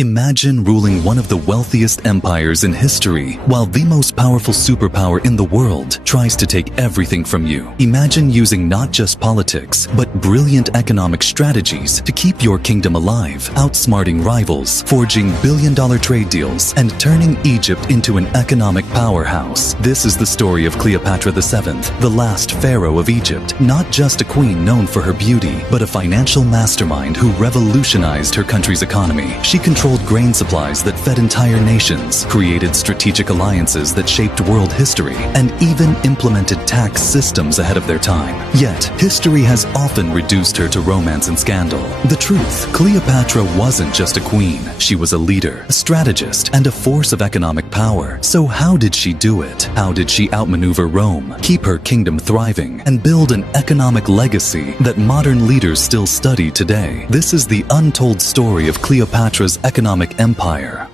Imagine ruling one of the wealthiest empires in history, while the most powerful superpower in the world tries to take everything from you. Imagine using not just politics, but brilliant economic strategies to keep your kingdom alive, outsmarting rivals, forging billion-dollar trade deals, and turning Egypt into an economic powerhouse. This is the story of Cleopatra VII, the last pharaoh of Egypt. Not just a queen known for her beauty, but a financial mastermind who revolutionized her country's economy. She controlled grain supplies that fed entire nations, created strategic alliances that shaped world history, and even implemented tax systems ahead of their time. Yet, history has often reduced her to romance and scandal. The truth, Cleopatra wasn't just a queen. She was a leader, a strategist, and a force of economic power. So how did she do it? How did she outmaneuver Rome, keep her kingdom thriving, and build an economic legacy that modern leaders still study today? This is the untold story of Cleopatra's economic empire.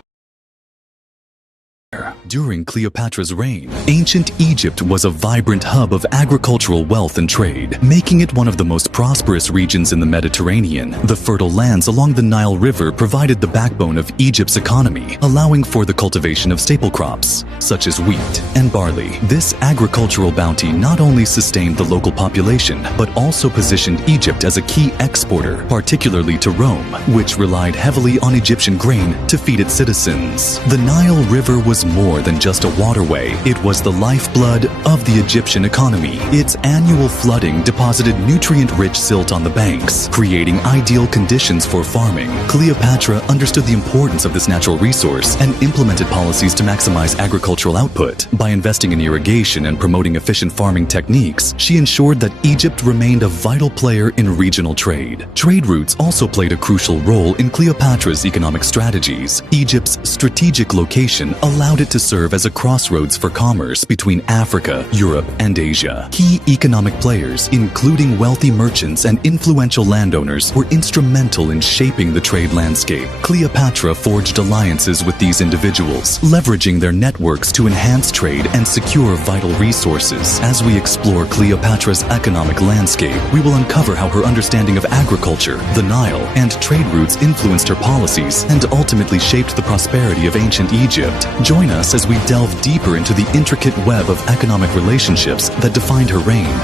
During Cleopatra's reign, ancient Egypt was a vibrant hub of agricultural wealth and trade, making it one of the most prosperous regions in the Mediterranean. The fertile lands along the Nile River provided the backbone of Egypt's economy, allowing for the cultivation of staple crops, such as wheat and barley. This agricultural bounty not only sustained the local population, but also positioned Egypt as a key exporter, particularly to Rome, which relied heavily on Egyptian grain to feed its citizens. The Nile River was more than just a waterway. It was the lifeblood of the Egyptian economy. Its annual flooding deposited nutrient-rich silt on the banks, creating ideal conditions for farming. Cleopatra understood the importance of this natural resource and implemented policies to maximize agricultural output. By investing in irrigation and promoting efficient farming techniques, she ensured that Egypt remained a vital player in regional trade. Trade routes also played a crucial role in Cleopatra's economic strategies. Egypt's strategic location allowed it to serve as a crossroads for commerce between Africa, Europe, and Asia. Key economic players, including wealthy merchants and influential landowners, were instrumental in shaping the trade landscape. Cleopatra forged alliances with these individuals, leveraging their networks to enhance trade and secure vital resources. As we explore Cleopatra's economic landscape, we will uncover how her understanding of agriculture, the Nile, and trade routes influenced her policies and ultimately shaped the prosperity of ancient Egypt. Join us as we delve deeper into the intricate web of economic relationships that defined her reign.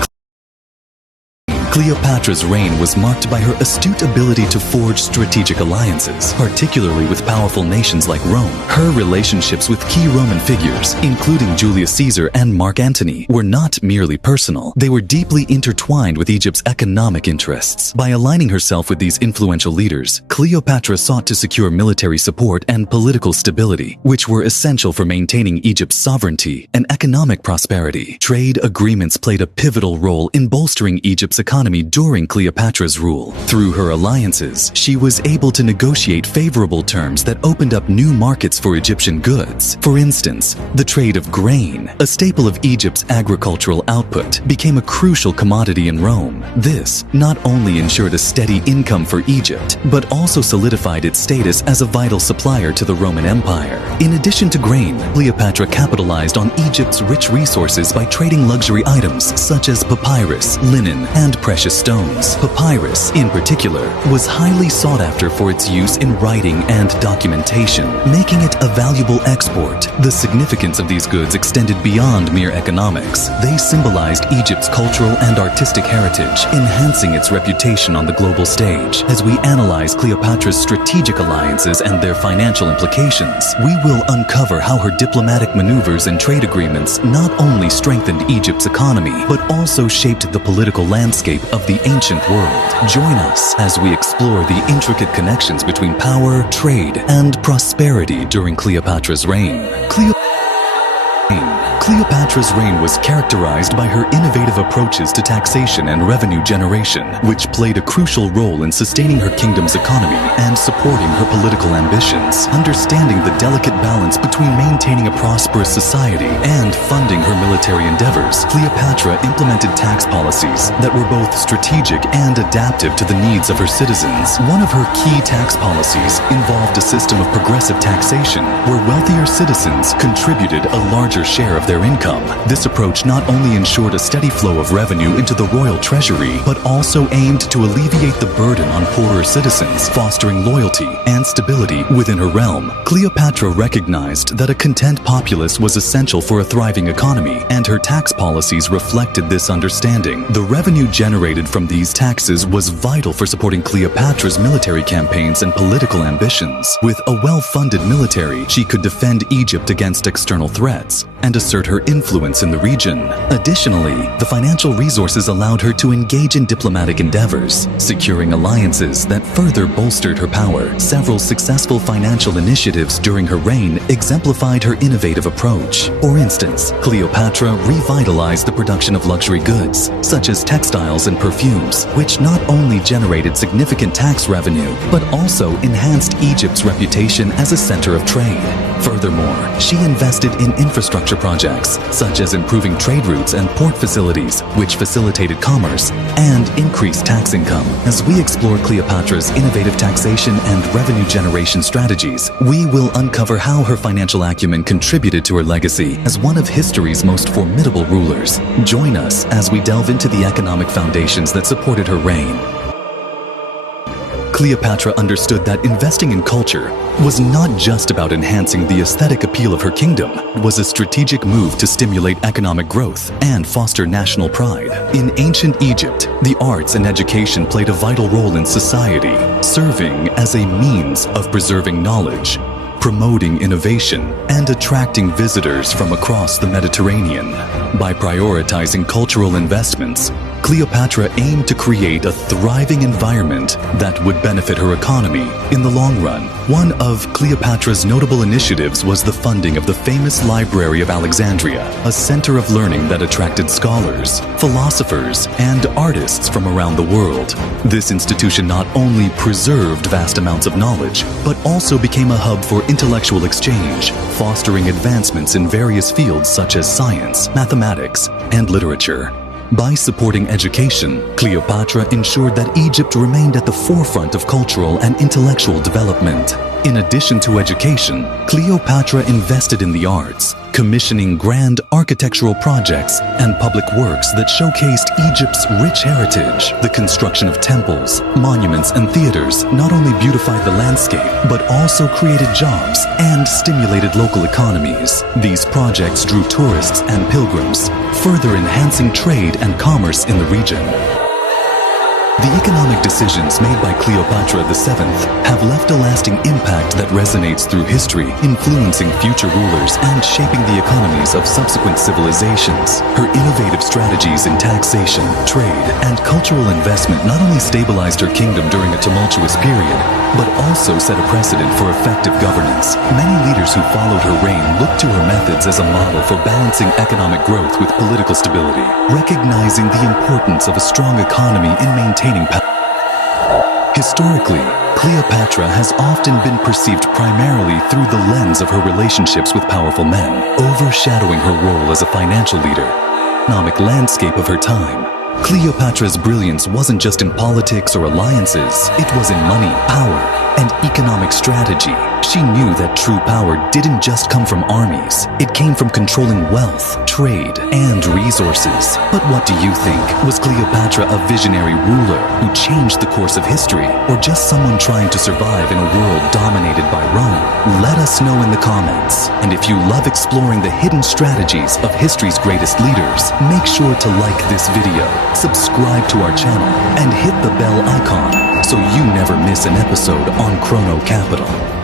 Cleopatra's reign was marked by her astute ability to forge strategic alliances, particularly with powerful nations like Rome. Her relationships with key Roman figures, including Julius Caesar and Mark Antony, were not merely personal. They were deeply intertwined with Egypt's economic interests. By aligning herself with these influential leaders, Cleopatra sought to secure military support and political stability, which were essential for maintaining Egypt's sovereignty and economic prosperity. Trade agreements played a pivotal role in bolstering Egypt's economy during Cleopatra's rule. Through her alliances, she was able to negotiate favorable terms that opened up new markets for Egyptian goods. For instance, the trade of grain, a staple of Egypt's agricultural output, became a crucial commodity in Rome. This not only ensured a steady income for Egypt, but also solidified its status as a vital supplier to the Roman Empire. In addition to grain, Cleopatra capitalized on Egypt's rich resources by trading luxury items such as papyrus, linen, and precious stones. Papyrus, in particular, was highly sought after for its use in writing and documentation, making it a valuable export. The significance of these goods extended beyond mere economics. They symbolized Egypt's cultural and artistic heritage, enhancing its reputation on the global stage. As we analyze Cleopatra's strategic alliances and their financial implications, we will uncover how her diplomatic maneuvers and trade agreements not only strengthened Egypt's economy, but also shaped the political landscape of the ancient world. Join us as we explore the intricate connections between power, trade, and prosperity during Cleopatra's reign. Cleopatra's reign was characterized by her innovative approaches to taxation and revenue generation, which played a crucial role in sustaining her kingdom's economy and supporting her political ambitions. Understanding the delicate balance between maintaining a prosperous society and funding her military endeavors, Cleopatra implemented tax policies that were both strategic and adaptive to the needs of her citizens. One of her key tax policies involved a system of progressive taxation, where wealthier citizens contributed a larger share of their their income. This approach not only ensured a steady flow of revenue into the royal treasury, but also aimed to alleviate the burden on poorer citizens, fostering loyalty and stability within her realm. Cleopatra recognized that a content populace was essential for a thriving economy, and her tax policies reflected this understanding. The revenue generated from these taxes was vital for supporting Cleopatra's military campaigns and political ambitions. With a well-funded military, she could defend Egypt against external threats and assert her influence in the region. Additionally, the financial resources allowed her to engage in diplomatic endeavors, securing alliances that further bolstered her power. Several successful financial initiatives during her reign exemplified her innovative approach. For instance, Cleopatra revitalized the production of luxury goods, such as textiles and perfumes, which not only generated significant tax revenue, but also enhanced Egypt's reputation as a center of trade. Furthermore, she invested in infrastructure projects, such as improving trade routes and port facilities, which facilitated commerce and increased tax income. As we explore Cleopatra's innovative taxation and revenue generation strategies, we will uncover how her financial acumen contributed to her legacy as one of history's most formidable rulers. Join us as we delve into the economic foundations that supported her reign. Cleopatra understood that investing in culture was not just about enhancing the aesthetic appeal of her kingdom. It was a strategic move to stimulate economic growth and foster national pride. In ancient Egypt, the arts and education played a vital role in society, serving as a means of preserving knowledge, promoting innovation, and attracting visitors from across the Mediterranean. By prioritizing cultural investments, Cleopatra aimed to create a thriving environment that would benefit her economy in the long run. One of Cleopatra's notable initiatives was the funding of the famous Library of Alexandria, a center of learning that attracted scholars, philosophers, and artists from around the world. This institution not only preserved vast amounts of knowledge, but also became a hub for intellectual exchange, fostering advancements in various fields such as science, mathematics, and literature. By supporting education, Cleopatra ensured that Egypt remained at the forefront of cultural and intellectual development. In addition to education, Cleopatra invested in the arts, commissioning grand architectural projects and public works that showcased Egypt's rich heritage. The construction of temples, monuments, and theaters not only beautified the landscape, but also created jobs and stimulated local economies. These projects drew tourists and pilgrims, further enhancing trade and commerce in the region. The economic decisions made by Cleopatra VII have left a lasting impact that resonates through history, influencing future rulers and shaping the economies of subsequent civilizations. Her innovative strategies in taxation, trade, and cultural investment not only stabilized her kingdom during a tumultuous period, but also set a precedent for effective governance. Many leaders who followed her reign looked to her methods as a model for balancing economic growth with political stability, recognizing the importance of a strong economy in maintaining power. Historically, Cleopatra has often been perceived primarily through the lens of her relationships with powerful men, overshadowing her role as a financial leader. Economic landscape of her time. Cleopatra's brilliance wasn't just in politics or alliances, it was in money, power, and economic strategy. She knew that true power didn't just come from armies, it came from controlling wealth, trade, and resources. But what do you think? Was Cleopatra a visionary ruler who changed the course of history, or just someone trying to survive in a world dominated by Rome? Let us know in the comments. And if you love exploring the hidden strategies of history's greatest leaders, make sure to like this video, subscribe to our channel, and hit the bell icon so you never miss an episode on Chrono Capital.